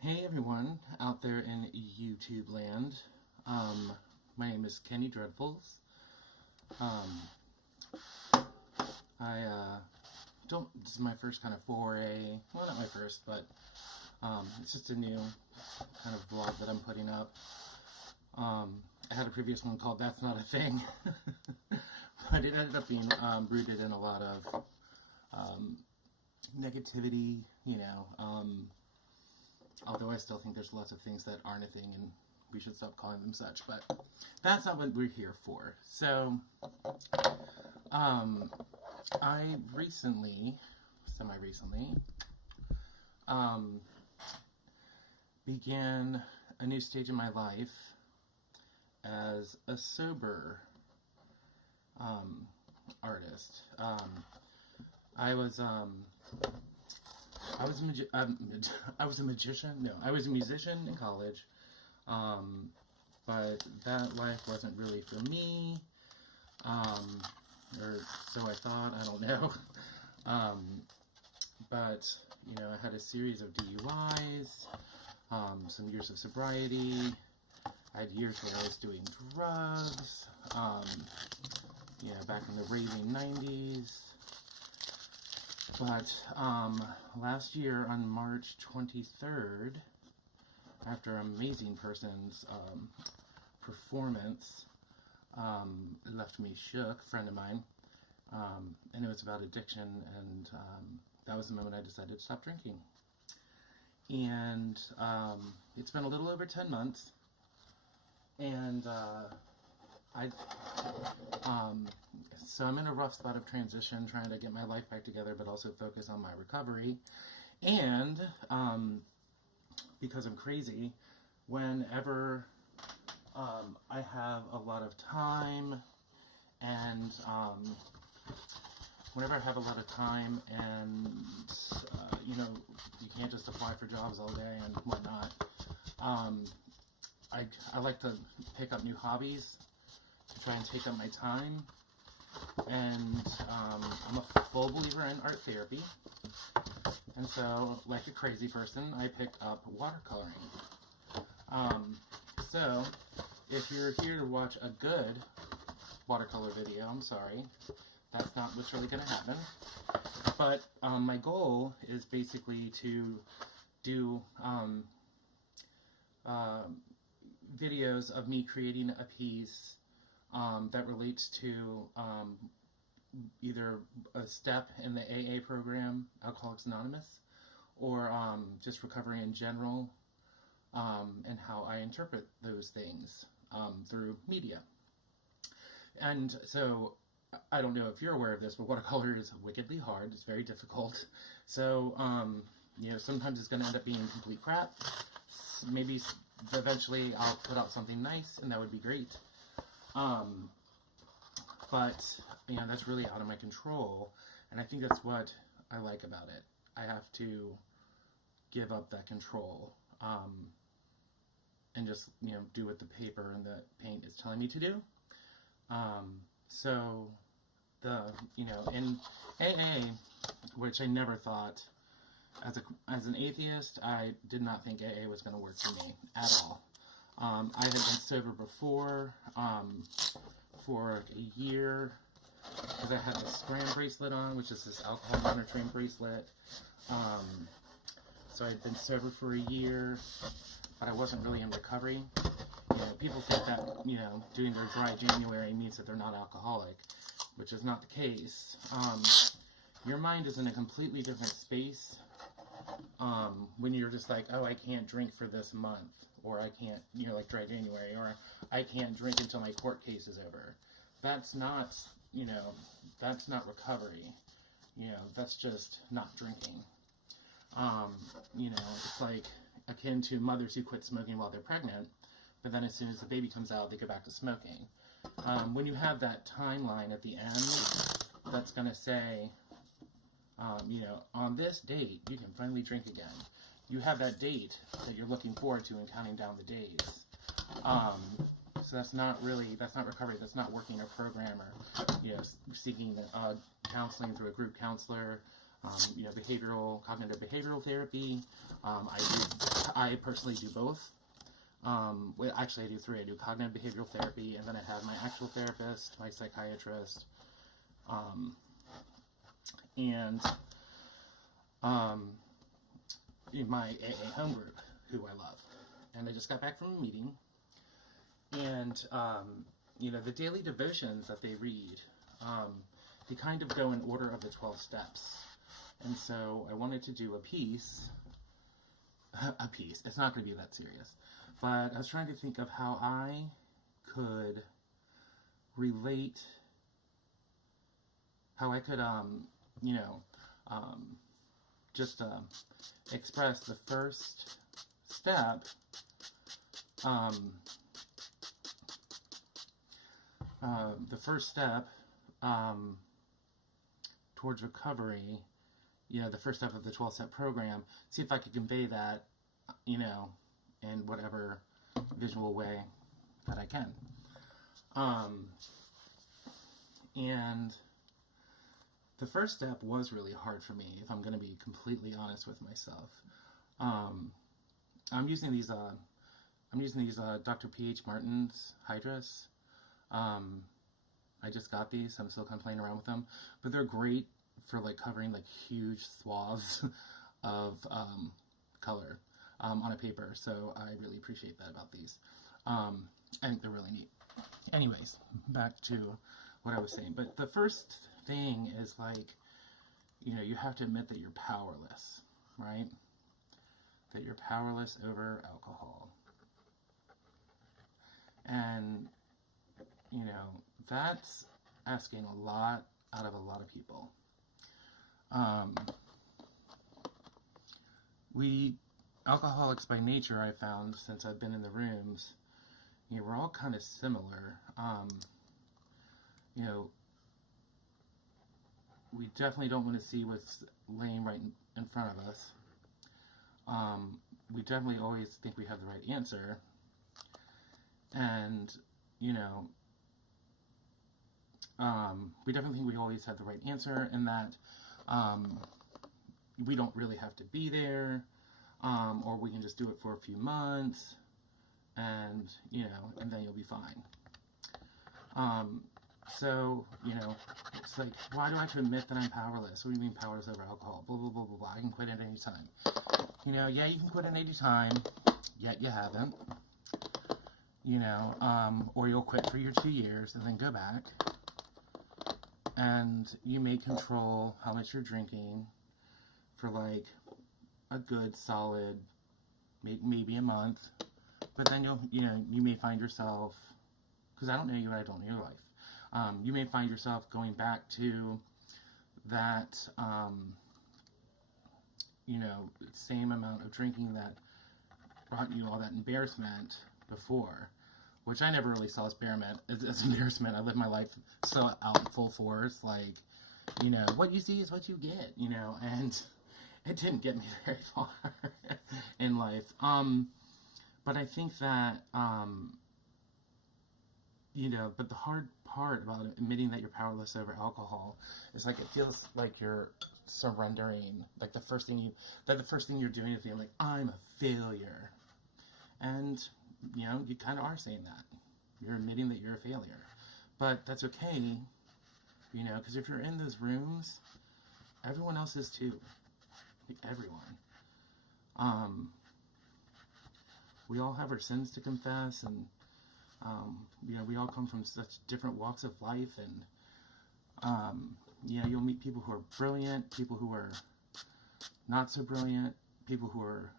Hey everyone out there in YouTube land. My name is Kenny Dreadfuls. I don't, this is my first kind of foray, well not my first, but it's just a new kind of vlog that I'm putting up. I had a previous one called That's Not a Thing, but it ended up being rooted in a lot of negativity, although I still think there's lots of things that aren't a thing and we should stop calling them such, but that's not what we're here for. So, I recently, semi-recently, began a new stage in my life as a sober artist. I was a magician. No, I was a musician in college, but that life wasn't really for me, or so I thought. I don't know. But I had a series of DUIs, some years of sobriety. I had years where I was doing drugs. Back in the raving 90s. But last year on March 23rd, after an amazing person's performance, it left me shook, a friend of mine, and it was about addiction, and that was the moment I decided to stop drinking. And it's been a little over 10 months, and so I'm in a rough spot of transition, trying to get my life back together, but also focus on my recovery. And because I'm crazy, whenever I have a lot of time, and you can't just apply for jobs all day and whatnot, I like to pick up new hobbies to try and take up my time. And I'm a full believer in art therapy, and so, like a crazy person, I picked up watercoloring. So, if you're here to watch a good watercolor video, I'm sorry, that's not what's really going to happen. But my goal is basically to do videos of me creating a piece that relates to either a step in the AA program, Alcoholics Anonymous, or just recovery in general, and how I interpret those things through media. And so, I don't know if you're aware of this, but watercolor is wickedly hard. It's very difficult. So, sometimes it's going to end up being complete crap. Maybe eventually I'll put out something nice, and that would be great. But, that's really out of my control, and I think that's what I like about it. I have to give up that control, and just, do what the paper and the paint is telling me to do. So, in AA, which I never thought, as an atheist, I did not think AA was going to work for me at all. I had been sober before, for a year, because I had a SCRAM bracelet on, which is this alcohol monitoring bracelet. So I had been sober for a year, but I wasn't really in recovery. People think that, doing their dry January means that they're not alcoholic, which is not the case. Your mind is in a completely different space when you're just like, oh, I can't drink for this month, or I can't, like dry January, or I can't drink until my court case is over. That's not, that's not recovery. That's just not drinking. It's like akin to mothers who quit smoking while they're pregnant, but then as soon as the baby comes out, they go back to smoking. When you have that timeline at the end, that's going to say, on this date, you can finally drink again. You have that date that you're looking forward to and counting down the days. So that's not recovery, that's not working a program or, seeking counseling through a group counselor, cognitive behavioral therapy. I personally do both. Well, actually, I do three. I do cognitive behavioral therapy, and then I have my actual therapist, my psychiatrist, and in my AA home group, who I love. And I just got back from a meeting, and the daily devotions that they read, they kind of go in order of the 12 steps. And so I wanted to do a piece. It's not going to be that serious. But I was trying to think of how I could relate, how I could, express the first step, towards recovery, the first step of the 12-step program, see if I could convey that, in whatever visual way that I can. And the first step was really hard for me, if I'm going to be completely honest with myself. I'm using these Dr. P.H. Martin's Hydras. I just got these, so I'm still kind of playing around with them, but they're great for covering huge swaths of color on a paper, so I really appreciate that about these. I think they're really neat. Anyways, back to what I was saying. But the first thing is you have to admit that you're powerless, right? That you're powerless over alcohol. And, that's asking a lot out of a lot of people. Alcoholics by nature, I found, since I've been in the rooms, we're all kind of similar. We definitely don't want to see what's laying right in front of us. We definitely always think we have the right answer. And, we definitely think we always have the right answer, and that we don't really have to be there, or we can just do it for a few months, and then you'll be fine. So, it's why do I have to admit that I'm powerless? What do you mean powerless over alcohol? Blah, blah, blah, blah, blah. I can quit at any time. Yeah, you can quit at any time, yet you haven't. Or you'll quit for your 2 years and then go back. And you may control how much you're drinking for a good solid, maybe a month. But then you may find yourself, because I don't know you, I don't know your life. You may find yourself going back to that, same amount of drinking that brought you all that embarrassment before, which I never really saw as embarrassment. I lived my life so out in full force, what you see is what you get, and it didn't get me very far in life. But I think that, but the hard part about admitting that you're powerless over alcohol is it feels like you're surrendering. The first thing you're doing is being I'm a failure. And, you kind of are saying that. You're admitting that you're a failure. But that's okay, because if you're in those rooms, everyone else is too. Everyone. We all have our sins to confess, and we all come from such different walks of life, and you'll meet people who are brilliant, people who are not so brilliant, people who are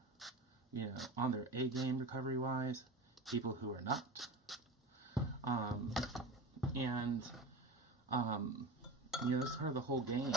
on their A game recovery wise, people who are not, and that's part of the whole game.